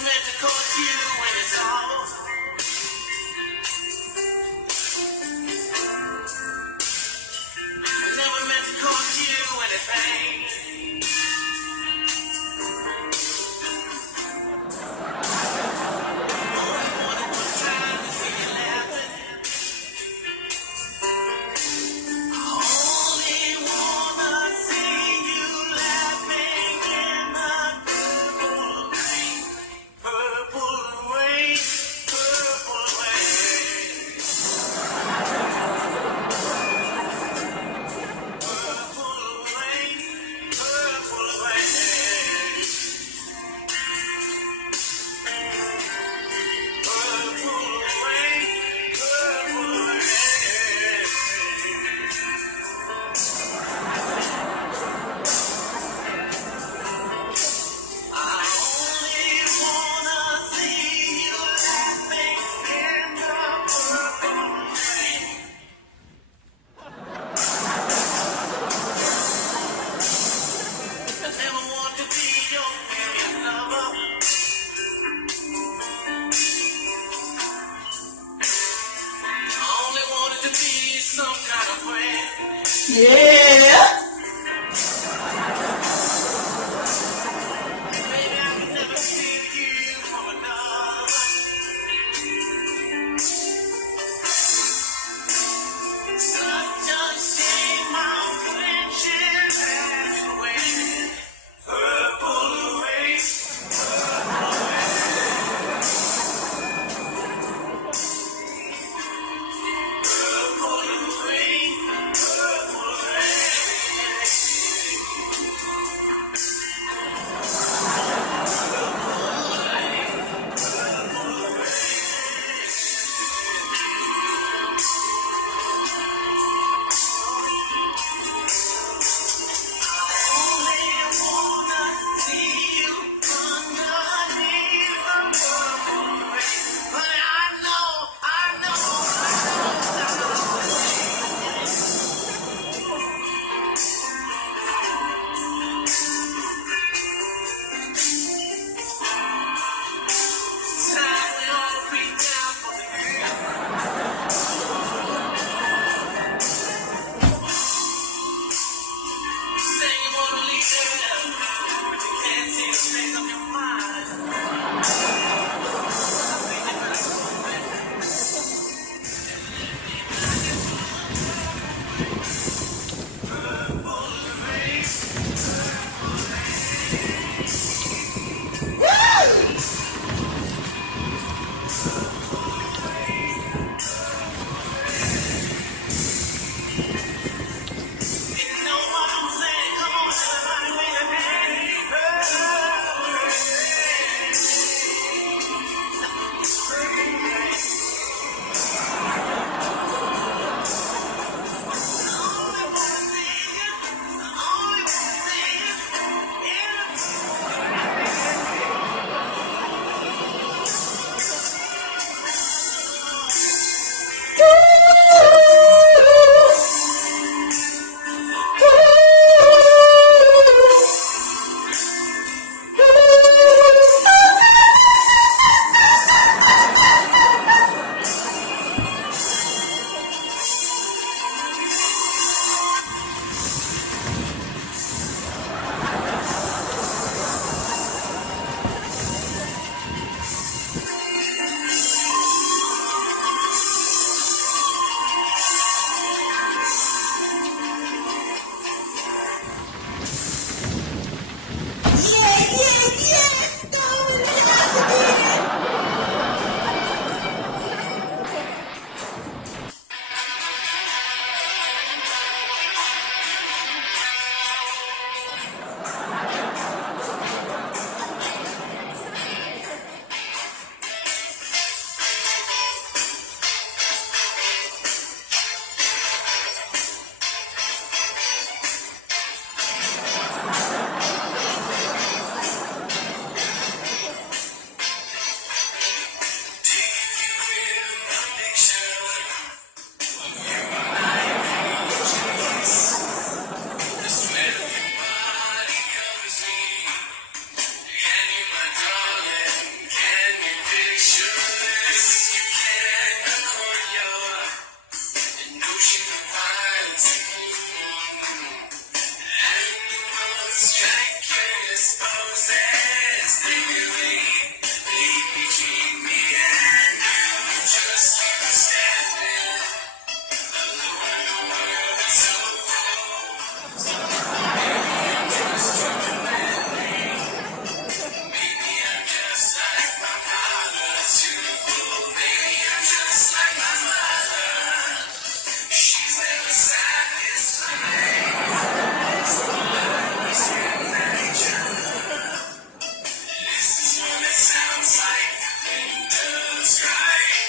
meant to call you when it's all. Never meant to cause you any pain. Only wanted one time to see you laughing. Only wanna see you laughing in the purple rain. Purple rain, purple rain. Purple rain, purple rain. Purple rain, purple rain. I only wanna see you laughing in the purple rain. I never want to be your million lover. I only wanted to be some kind of friend. Yeah. Maybe I could never steal you from another. Such a shame our friendship has away. Purple rain, purple rain. Purple rain, purple rain. You can't accord your notion of violence. Animals strike your disposes. They lead between me and you. Just understanding. Alone in a world that's so cold. Maybe I'm just drunk. Maybe I'm just like my father too. Maybe I'm just like my mother. She's never satisfied. Always in nature. This is what it sounds like when love's right.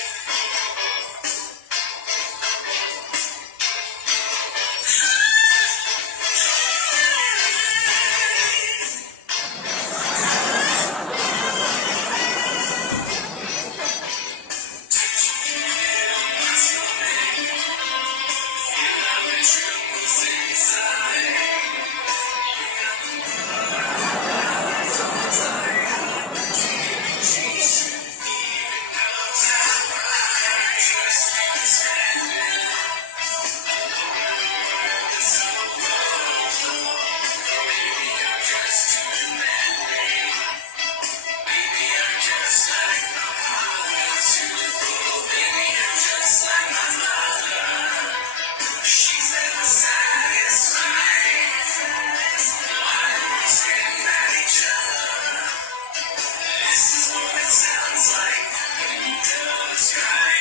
This is what it sounds like when love's right.